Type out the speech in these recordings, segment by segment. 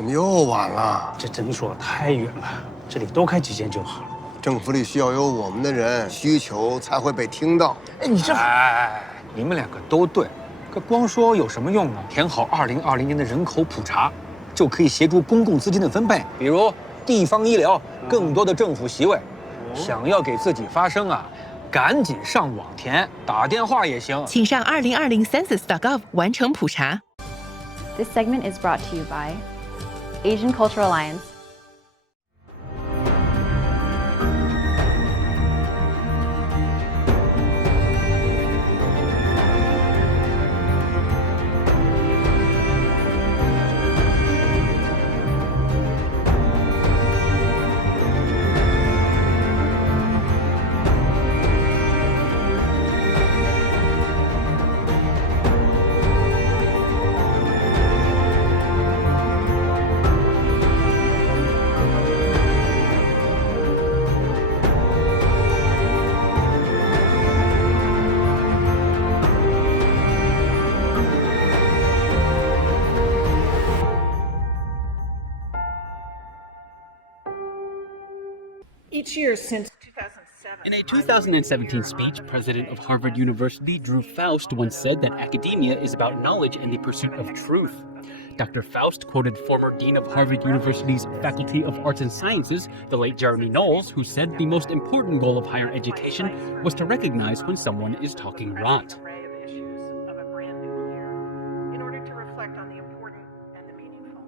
怎么又晚了？这诊所太远了，这里多开几间就好了。政府里需要有我们的人，需求才会被听到。哎，你这……哎，你们两个都对，可光说有什么用呢？填好2020年的人口普查，就可以协助公共资金的分配，比如地方医疗、更多的政府席位。想要给自己发声啊，赶紧上网填，打电话也行。请上2020 Census.gov 完成普查。This segment is brought to you by Asian Cultural Alliance. Each year since 2007. In a 2017 speech, President of Harvard University Drew Faust once said that academia is about knowledge and the pursuit of truth. Dr. Faust quoted former Dean of Harvard University's Faculty of Arts and Sciences, the late Jeremy Knowles, who said the most important goal of higher education was to recognize when someone is talking rot. In order to reflect on the important and the meaningful.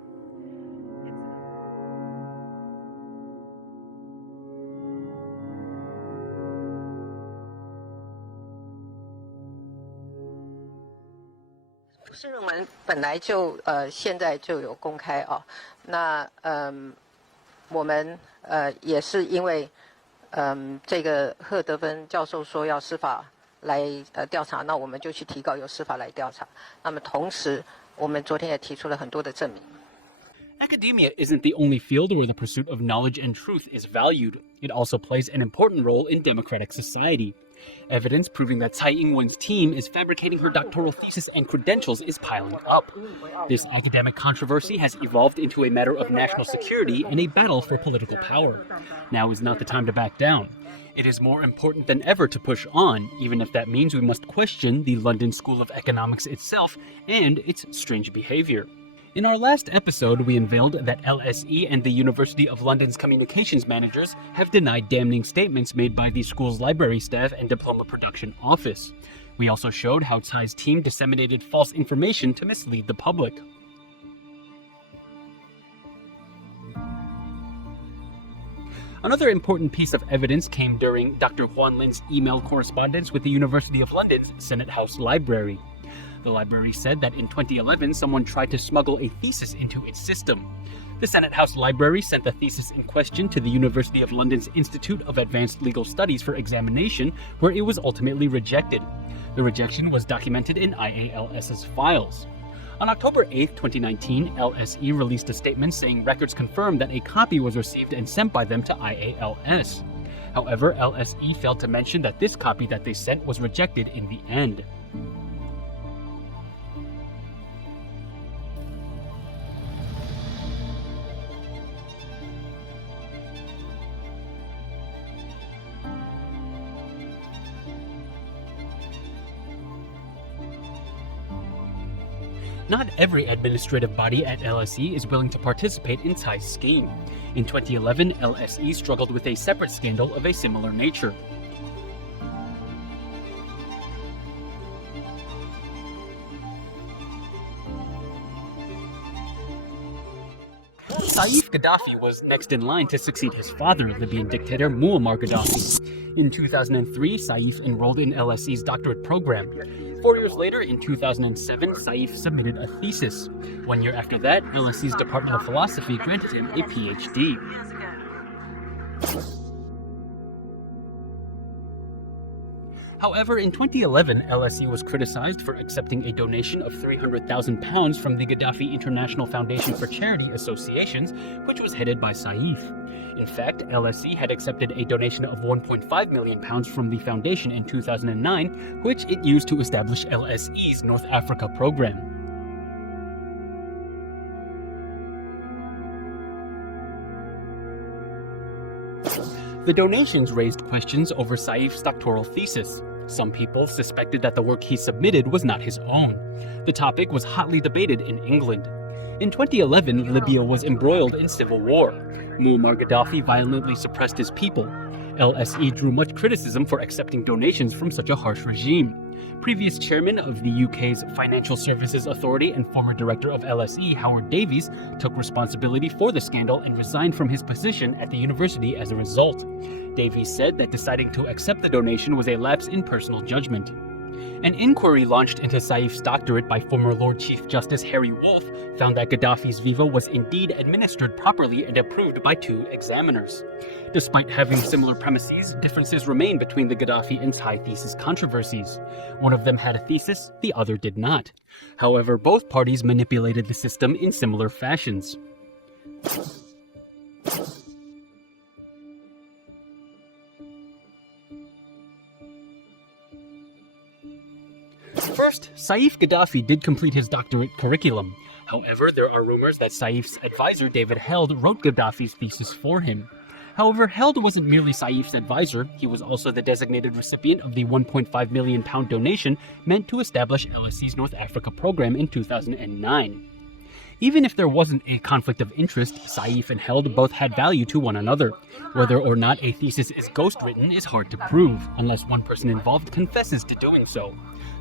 博士论文本来就现在就有公开啊，那我们也是因为这个赫德芬教授说要司法来调查，那我们就去提告由司法来调查。那么同时，我们昨天也提出了很多的证明。Academia isn't the only field where the pursuit of knowledge and truth is valued. It also plays an important role in democratic society. Evidence proving that Tsai Ing-wen's team is fabricating her doctoral thesis and credentials is piling up. This academic controversy has evolved into a matter of national security and a battle for political power. Now is not the time to back down. It is more important than ever to push on, even if that means we must question the London School of Economics itself and its strange behavior. In our last episode, we unveiled that LSE and the University of London's communications managers have denied damning statements made by the school's library staff and diploma production office. We also showed how Tsai's team disseminated false information to mislead the public. Another important piece of evidence came during Dr. Huan Lin's email correspondence with the University of London's Senate House Library. The library said that in 2011, someone tried to smuggle a thesis into its system. The Senate House Library sent the thesis in question to the University of London's Institute of Advanced Legal Studies for examination, where it was ultimately rejected. The rejection was documented in IALS's files. On October 8, 2019, LSE released a statement saying records confirmed that a copy was received and sent by them to IALS. However, LSE failed to mention that this copy that they sent was rejected in the end. Not every administrative body at LSE is willing to participate in Tsai's scheme. In 2011, LSE struggled with a separate scandal of a similar nature. Saif Gaddafi was next in line to succeed his father, Libyan dictator Muammar Gaddafi. In 2003, Saif enrolled in LSE's doctorate program. 4 years later, in 2007, Saif submitted a thesis. 1 year after that, LSE's Department of Philosophy granted him a PhD. However, in 2011, LSE was criticized for accepting a donation of £300,000 from the Gaddafi International Foundation for Charity Associations, which was headed by Saif. In fact, LSE had accepted a donation of £1.5 million from the foundation in 2009, which it used to establish LSE's North Africa program. The donations raised questions over Saif's doctoral thesis. Some people suspected that the work he submitted was not his own. The topic was hotly debated in England. In 2011, Libya was embroiled in civil war. Muammar Gaddafi violently suppressed his people. LSE drew much criticism for accepting donations from such a harsh regime. Previous chairman of the UK's Financial Services Authority and former director of LSE, Howard Davies, took responsibility for the scandal and resigned from his position at the university as a result. Davies said that deciding to accept the donation was a lapse in personal judgment. An inquiry launched into Saif's doctorate by former Lord Chief Justice Harry Wolff found that Gaddafi's viva was indeed administered properly and approved by 2 examiners. Despite having similar premises, differences remain between the Gaddafi and Tsai thesis controversies. One of them had a thesis, the other did not. However, both parties manipulated the system in similar fashions. First, Saif Gaddafi did complete his doctorate curriculum. However, there are rumors that Saif's advisor David Held wrote Gaddafi's thesis for him. However, Held wasn't merely Saif's advisor, he was also the designated recipient of the £1.5 million donation meant to establish LSE's North Africa program in 2009. Even if there wasn't a conflict of interest, Saif and Held both had value to one another. Whether or not a thesis is ghostwritten is hard to prove, unless one person involved confesses to doing so.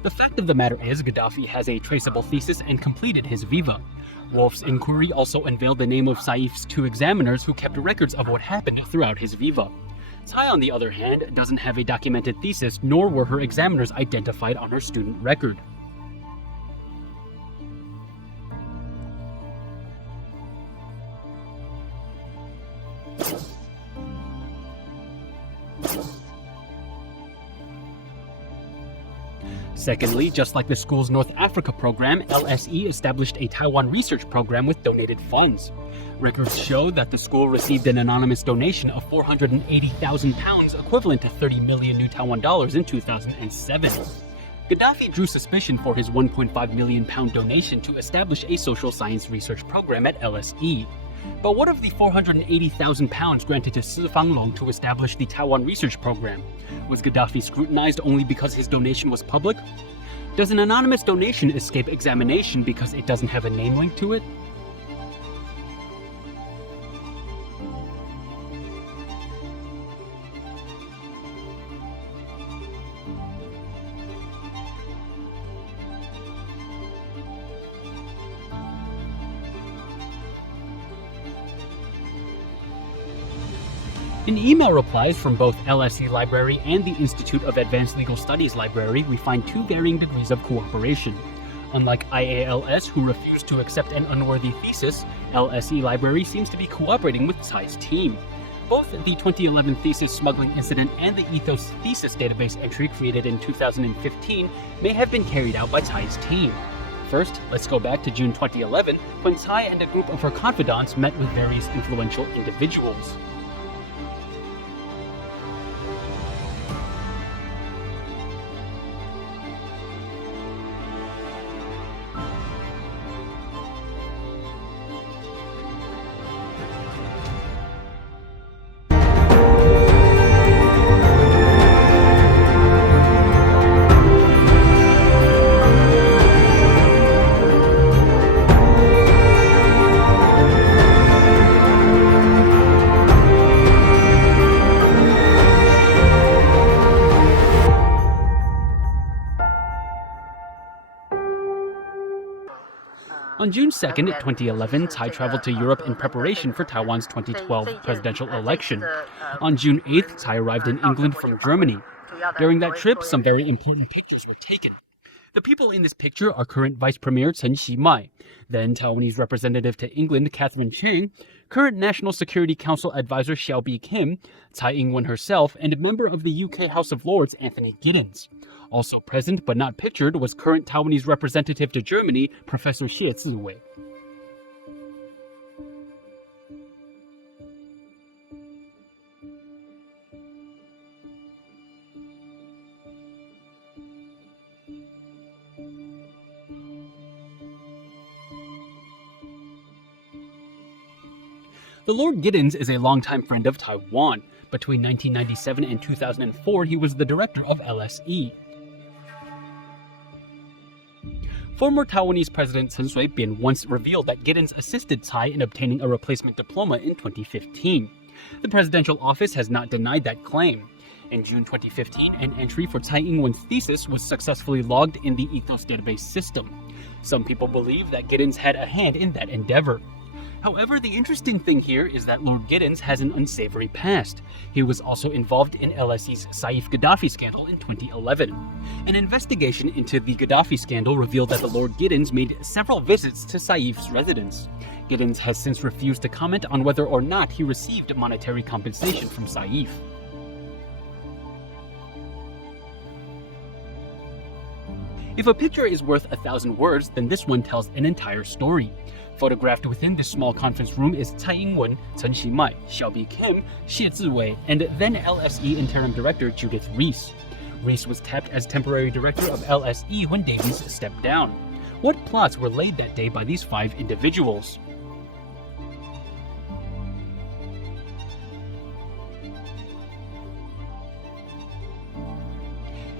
The fact of the matter is, Gaddafi has a traceable thesis and completed his viva. Wolff's inquiry also unveiled the name of Saif's 2 examiners who kept records of what happened throughout his viva. Tsai, on the other hand, doesn't have a documented thesis, nor were her examiners identified on her student record. Secondly, just like the school's North Africa program, LSE established a Taiwan research program with donated funds. Records show that the school received an anonymous donation of £480,000, equivalent to 30 million new Taiwan dollars in 2007. Gaddafi drew suspicion for his £1.5 million donation to establish a social science research program at LSE. But what of the £480,000 granted to Si Fanglong to establish the Taiwan research program? Was Gaddafi scrutinized only because his donation was public? Does an anonymous donation escape examination because it doesn't have a name linked to it? In email replies from both LSE Library and the Institute of Advanced Legal Studies Library, we find 2 varying degrees of cooperation. Unlike IALS, who refused to accept an unworthy thesis, LSE Library seems to be cooperating with Tsai's team. Both the 2011 thesis smuggling incident and the Ethos thesis database entry created in 2015 may have been carried out by Tsai's team. First, let's go back to June 2011, when Tsai and a group of her confidants met with various influential individuals. On June 2nd, 2011, Tsai traveled to Europe in preparation for Taiwan's 2012 presidential election. On June 8th, Tsai arrived in England from Germany. During that trip, some very important pictures were taken. The people in this picture are current Vice Premier Chen Ximai, then Taiwanese representative to England Catherine Chang, current National Security Council advisor Xiaobi Kim, Tsai Ing-wen herself, and a member of the UK House of Lords Anthony Giddens. Also present but not pictured was current Taiwanese representative to Germany Professor Xie Ziwei. The Lord Giddens is a longtime friend of Taiwan. Between 1997 and 2004, he was the director of LSE. Former Taiwanese President Tsai Ing-wen once revealed that Giddens assisted Tsai in obtaining a replacement diploma in 2015. The presidential office has not denied that claim. In June 2015, an entry for Tsai Ing-wen's thesis was successfully logged in the Ethos database system. Some people believe that Giddens had a hand in that endeavor. However, the interesting thing here is that Lord Giddens has an unsavory past. He was also involved in LSE's Saif Gaddafi scandal in 2011. An investigation into the Gaddafi scandal revealed that the Lord Giddens made several visits to Saif's residence. Giddens has since refused to comment on whether or not he received monetary compensation from Saif. If a picture is worth 1,000 words, then this one tells an entire story. Photographed within this small conference room is Tsai Ing-wen, Chen Qimai, Xiaobi Kim, Xie Ziwei, and then LSE Interim Director Judith Reese. Reese was tapped as temporary director of LSE when Davies stepped down. What plots were laid that day by these 5 individuals?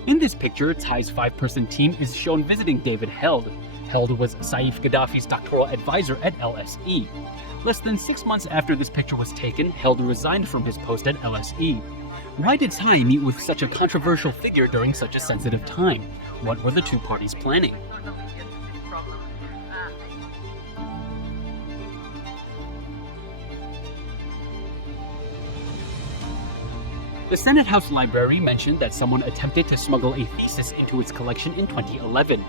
In this picture, Tsai's 5-person team is shown visiting David Held. Held was Saif Gaddafi's doctoral advisor at LSE. Less than 6 months after this picture was taken, Held resigned from his post at LSE. Why did Tsai meet with such a controversial figure during such a sensitive time? What were the two parties planning? The Senate House Library mentioned that someone attempted to smuggle a thesis into its collection in 2011.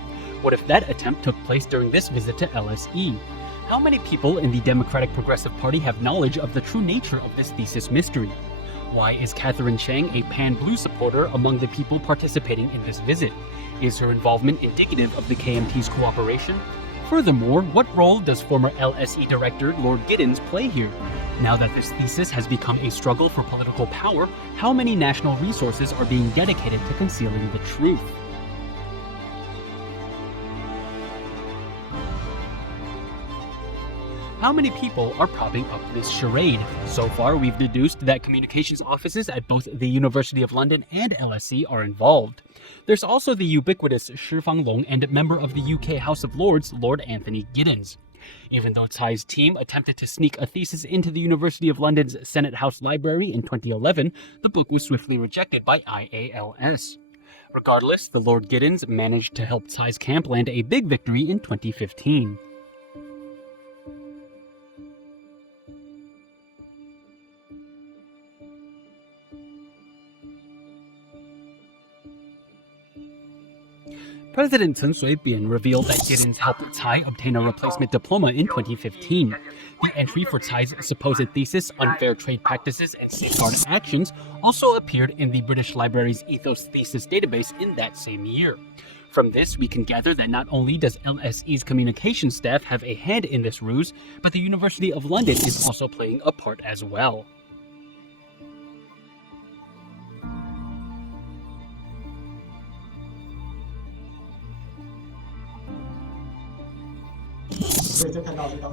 What if that attempt took place during this visit to LSE? How many people in the Democratic Progressive Party have knowledge of the true nature of this thesis mystery? Why is Catherine Chang a pan-blue supporter among the people participating in this visit? Is her involvement indicative of the KMT's cooperation? Furthermore, what role does former LSE director Lord Giddens play here? Now that this thesis has become a struggle for political power, how many national resources are being dedicated to concealing the truth? How many people are propping up this charade? So far, we've deduced that communications offices at both the University of London and LSE are involved. There's also the ubiquitous Shi Fanglong and member of the UK House of Lords, Lord Anthony Giddens. Even though Tsai's team attempted to sneak a thesis into the University of London's Senate House Library in 2011, the book was swiftly rejected by IALS. Regardless, the Lord Giddens managed to help Tsai's camp land a big victory in 2015. President Tsai Ing-wen revealed that Giddens helped Tsai obtain a replacement diploma in 2015. The entry for Tsai's supposed thesis, Unfair Trade Practices and Safeguard Actions, also appeared in the British Library's Ethos thesis database in that same year. From this, we can gather that not only does LSE's communications staff have a hand in this ruse, but the University of London is also playing a part as well.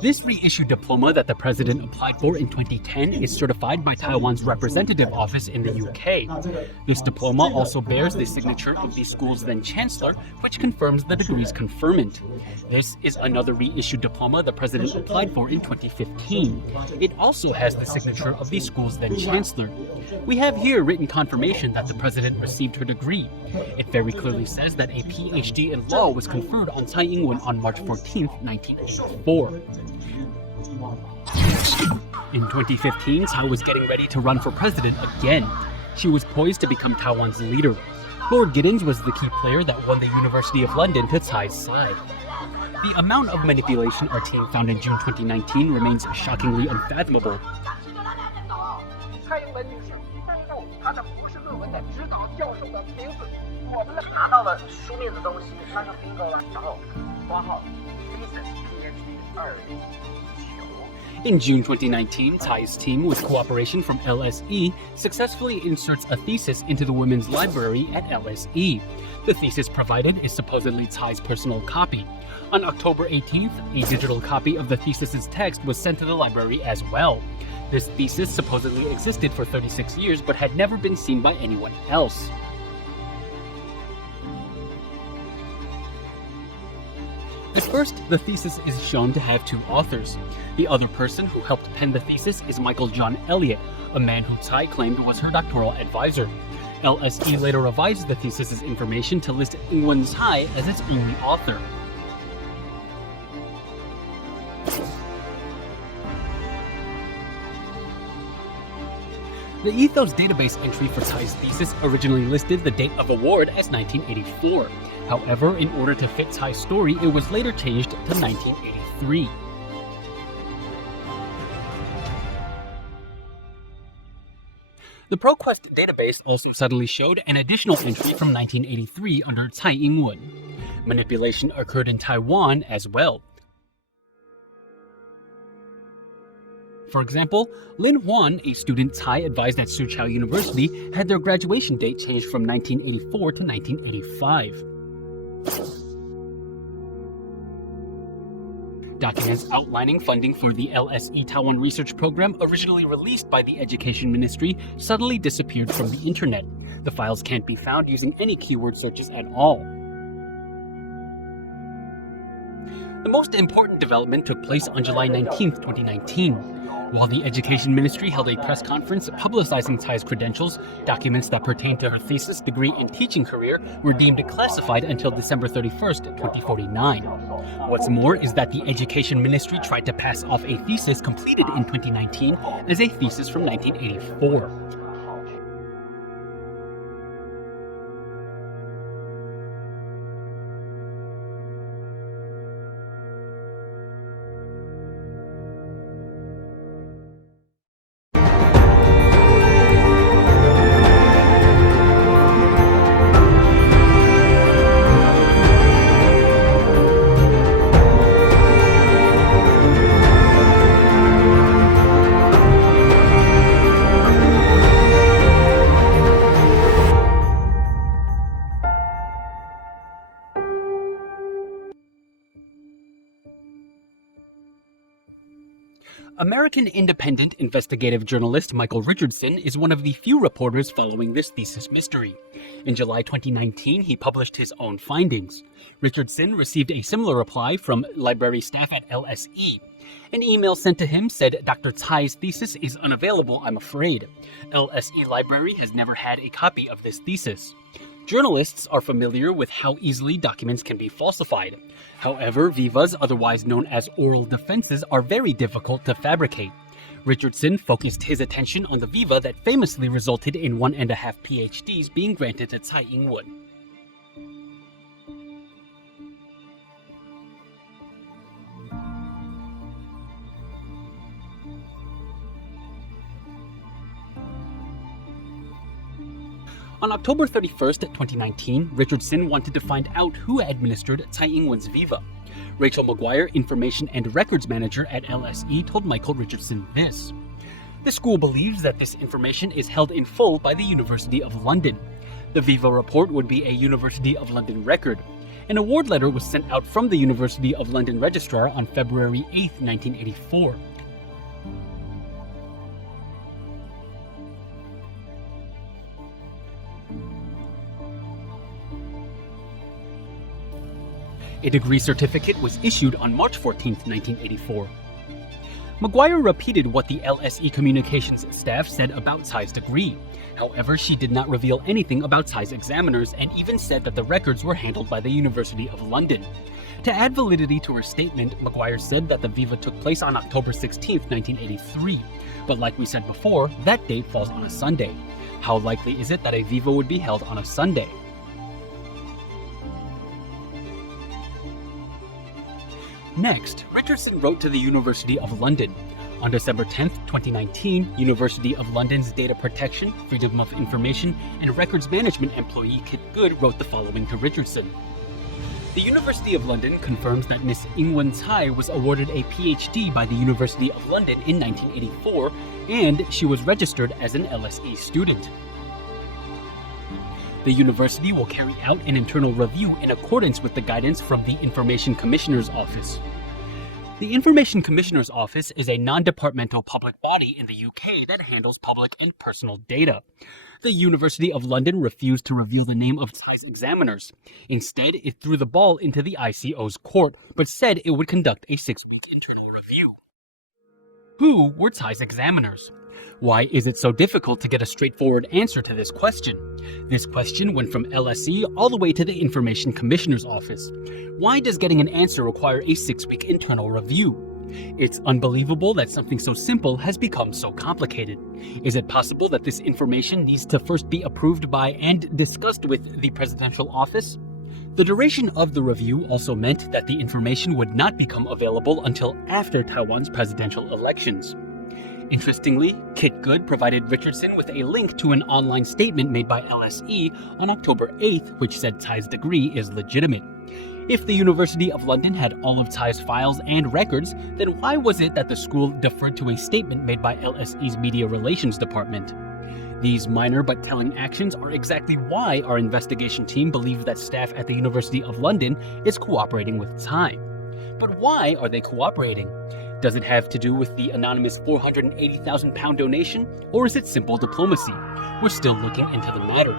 This reissued diploma that the president applied for in 2010 is certified by Taiwan's representative office in the UK. This diploma also bears the signature of the school's then chancellor, which confirms the degree's conferment. This is another reissued diploma the president applied for in 2015. It also has the signature of the school's then chancellor. We have here written confirmation that the president received her degree. It very clearly says that a PhD in law was conferred on Tsai Ing-wen on March 14, 1984. In 2015, Tsai was getting ready to run for president again. She was poised to become Taiwan's leader. Lord Giddens was the key player that won the University of London to Tsai's side. The amount of manipulation our team found in June 2019 remains shockingly unfathomable. In June 2019, Tsai's team, with cooperation from LSE, successfully inserts a thesis into the Women's Library at LSE. The thesis provided is supposedly Tsai's personal copy. On October 18th, a digital copy of the thesis's text was sent to the library as well. This thesis supposedly existed for 36 years but had never been seen by anyone else. At first, the thesis is shown to have two authors. The other person who helped pen the thesis is Michael John Elliott, a man who Tsai claimed was her doctoral advisor. LSE later revised the thesis's information to list Ing-wen Tsai as its only author. The Ethos database entry for Tsai's thesis originally listed the date of award as 1984. However, in order to fit Tsai's story, it was later changed to 1983. The ProQuest database also suddenly showed an additional entry from 1983 under Tsai Ing-wen. Manipulation occurred in Taiwan as well. For example, Lin Huan, a student Tsai advised at Soochow University, had their graduation date changed from 1984 to 1985. Documents outlining funding for the LSE Taiwan research program originally released by the Education Ministry suddenly disappeared from the internet. The files can't be found using any keyword searches at all. The most important development took place on July 19, 2019. While the Education Ministry held a press conference publicizing Tsai's credentials, documents that pertain to her thesis, degree, and teaching career were deemed classified until December 31st, 2049. What's more is that the Education Ministry tried to pass off a thesis completed in 2019 as a thesis from 1984. American independent investigative journalist Michael Richardson is one of the few reporters following this thesis mystery. In July 2019, he published his own findings. Richardson received a similar reply from library staff at LSE. An email sent to him said, "Dr. Tsai's thesis is unavailable, I'm afraid. LSE Library has never had a copy of this thesis." Journalists are familiar with how easily documents can be falsified. However, vivas, otherwise known as oral defenses, are very difficult to fabricate. Richardson focused his attention on the viva that famously resulted in 1.5 PhDs being granted to Tsai Ing-wen. On October 31st, 2019, Richardson wanted to find out who administered Tsai Ing-wen's viva. Rachel McGuire, Information and Records Manager at LSE, told Michael Richardson this. The school believes that this information is held in full by the University of London. The viva report would be a University of London record. An award letter was sent out from the University of London Registrar on February 8, 1984. A degree certificate was issued on March 14, 1984. McGuire repeated what the LSE communications staff said about Tsai's degree. However, she did not reveal anything about Tsai's examiners and even said that the records were handled by the University of London. To add validity to her statement, McGuire said that the viva took place on October 16, 1983. But like we said before, that date falls on a Sunday. How likely is it that a viva would be held on a Sunday? Next, Richardson wrote to the University of London. On December 10, 2019, University of London's Data Protection, Freedom of Information, and Records Management employee Kit Good wrote the following to Richardson. The University of London confirms that Miss Ing-wen Tsai was awarded a PhD by the University of London in 1984, and she was registered as an LSE student. The university will carry out an internal review in accordance with the guidance from the Information Commissioner's Office. The Information Commissioner's Office is a non-departmental public body in the UK that handles public and personal data. The University of London refused to reveal the name of Tsai's examiners. Instead, it threw the ball into the ICO's court, but said it would conduct a 6-week internal review. Who were Tsai's examiners? Why is it so difficult to get a straightforward answer to this question? This question went from LSE all the way to the Information Commissioner's Office. Why does getting an answer require a 6-week internal review? It's unbelievable that something so simple has become so complicated. Is it possible that this information needs to first be approved by and discussed with the presidential office? The duration of the review also meant that the information would not become available until after Taiwan's presidential elections. Interestingly, Kit Good provided Richardson with a link to an online statement made by LSE on October 8th, which said Tsai's degree is legitimate. If the University of London had all of Tsai's files and records, then why was it that the school deferred to a statement made by LSE's Media Relations Department? These minor but telling actions are exactly why our investigation team believes that staff at the University of London is cooperating with Tsai. But why are they cooperating? Does it have to do with the anonymous £480,000 donation, or is it simple diplomacy? We're still looking into the matter.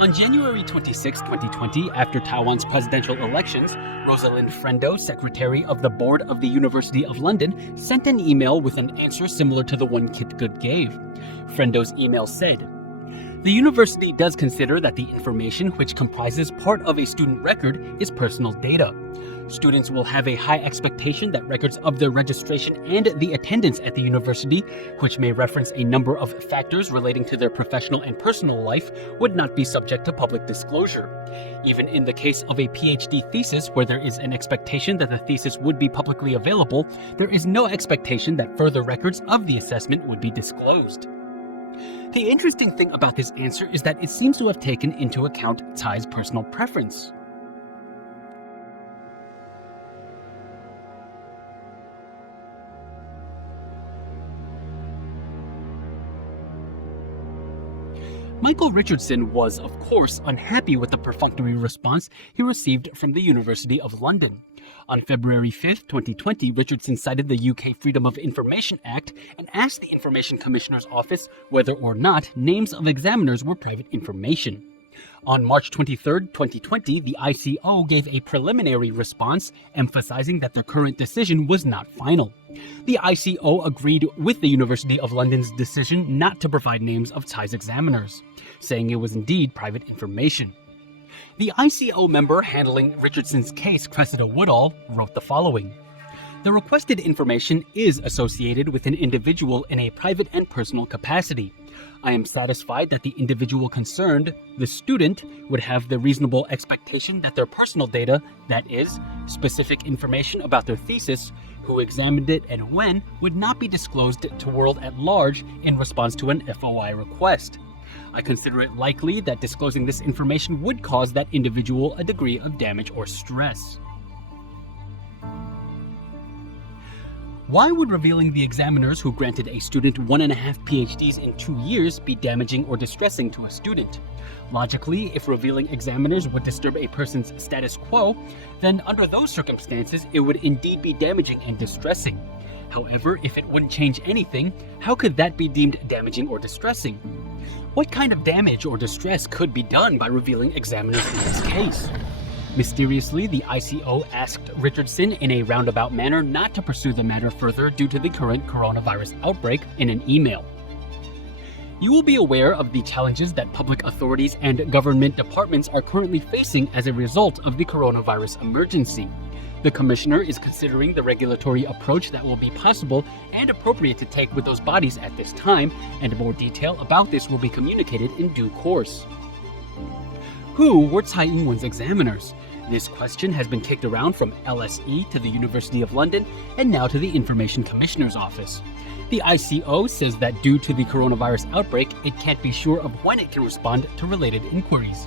On January 26, 2020, after Taiwan's presidential elections, Rosalind Frendo, secretary of the board of the University of London, sent an email with an answer similar to the one Kit Good gave. Frendo's email said, "The university does consider that the information which comprises part of a student record is personal data. Students will have a high expectation that records of their registration and the attendance at the university, which may reference a number of factors relating to their professional and personal life, would not be subject to public disclosure. Even in the case of a PhD thesis where there is an expectation that the thesis would be publicly available, there is no expectation that further records of the assessment would be disclosed." The interesting thing about this answer is that it seems to have taken into account Tsai's personal preference. Michael Richardson was, of course, unhappy with the perfunctory response he received from the University of London. On February 5, 2020, Richardson cited the UK Freedom of Information Act and asked the Information Commissioner's Office whether or not names of examiners were private information. On March 23, 2020, the ICO gave a preliminary response emphasizing that their current decision was not final. The ICO agreed with the University of London's decision not to provide names of Tsai's examiners, saying it was indeed private information. The ICO member handling Richardson's case, Cressida Woodall, wrote the following: "The requested information is associated with an individual in a private and personal capacity. I am satisfied that the individual concerned, the student, would have the reasonable expectation that their personal data, that is, specific information about their thesis, who examined it and when, would not be disclosed to world at large in response to an FOI request. I consider it likely that disclosing this information would cause that individual a degree of damage or stress." Why would revealing the examiners who granted a student 1.5 PhDs in 2 years be damaging or distressing to a student? Logically, if revealing examiners would disturb a person's status quo, then under those circumstances, it would indeed be damaging and distressing. However, if it wouldn't change anything, how could that be deemed damaging or distressing? What kind of damage or distress could be done by revealing examiners in this case? Mysteriously, the ICO asked Richardson in a roundabout manner not to pursue the matter further due to the current coronavirus outbreak in an email. You will be aware of the challenges that public authorities and government departments are currently facing as a result of the coronavirus emergency. The Commissioner is considering the regulatory approach that will be possible and appropriate to take with those bodies at this time, and more detail about this will be communicated in due course. Who were Tsai Ing-wen's examiners? This question has been kicked around from LSE to the University of London and now to the Information Commissioner's Office. The ICO says that due to the coronavirus outbreak, it can't be sure of when it can respond to related inquiries.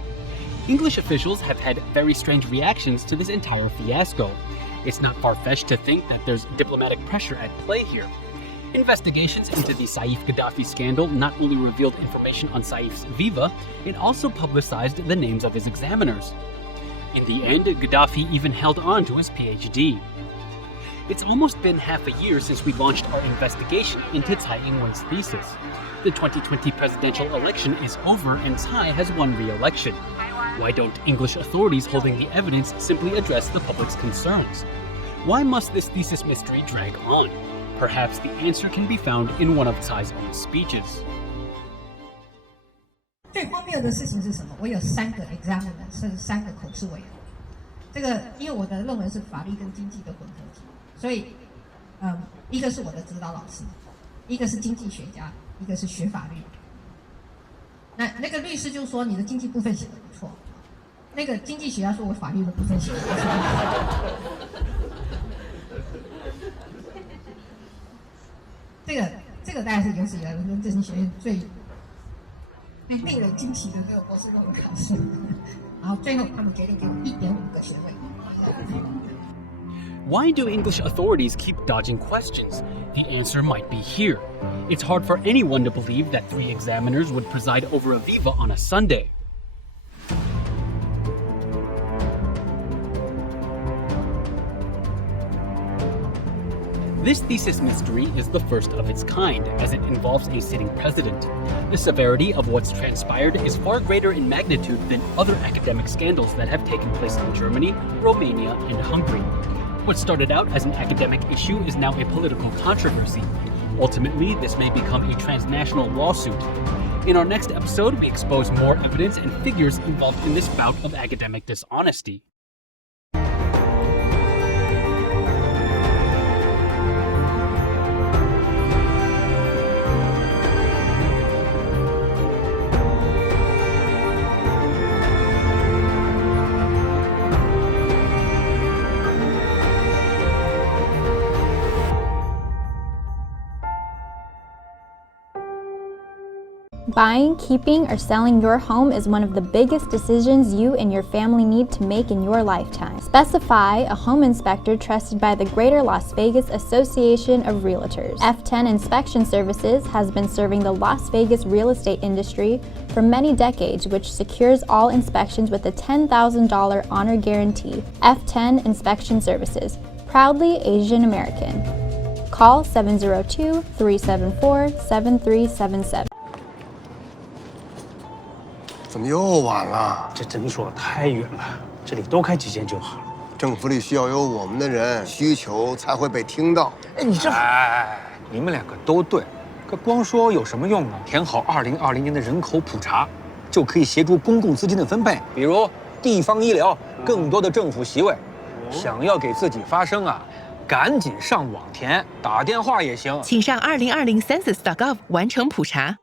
English officials have had very strange reactions to this entire fiasco. It's not far-fetched to think that there's diplomatic pressure at play here. Investigations into the Saif Gaddafi scandal not only revealed information on Saif's Viva, it also publicized the names of his examiners. In the end, Gaddafi even held on to his PhD. It's almost been half a year since we launched our investigation into Tsai Ing-wen's thesis. The 2020 presidential election is over and Tsai has won re-election. Why don't English authorities holding the evidence simply address the public's concerns? Why must this thesis mystery drag on? Perhaps the answer can be found in one of Tsai's own speeches. 最荒谬的事情是什么？我有3个 examiner， 是3个口试委员。这个因为我的论文是法律跟经济的混合体，所以，一个是我的指导老师，一个是经济学家，一个是学法律。那个律师就说你的经济部分写得不错，那个经济学家说我法律的部分写得不错。这个大概是有史以来伦敦政经学院最令人惊奇的这个博士论文考试，然后最后他们决定给我1.5个学位。Why do English authorities keep dodging questions? The answer might be here. It's hard for anyone to believe that 3 examiners would preside over a Viva on a Sunday. This thesis mystery is the first of its kind, as it involves a sitting president. The severity of what's transpired is far greater in magnitude than other academic scandals that have taken place in Germany, Romania, and Hungary. What started out as an academic issue is now a political controversy. Ultimately, this may become a transnational lawsuit. In our next episode, we expose more evidence and figures involved in this bout of academic dishonesty. Buying, keeping, or selling your home is one of the biggest decisions you and your family need to make in your lifetime. Specify, a home inspector trusted by the Greater Las Vegas Association of Realtors. F10 Inspection Services has been serving the Las Vegas real estate industry for many decades, which secures all inspections with a $10,000 honor guarantee. F10 Inspection Services, proudly Asian American. Call 702-374-7377. 怎么又晚了？这诊所太远了，这里多开几间就好了。政府里需要有我们的人，需求才会被听到。哎，你这……你们2个都对，可光说有什么用呢？填好2020年的人口普查，就可以协助公共资金的分配，比如地方医疗、更多的政府席位。想要给自己发声啊，赶紧上网填，打电话也行。请上2020Census.gov 完成普查。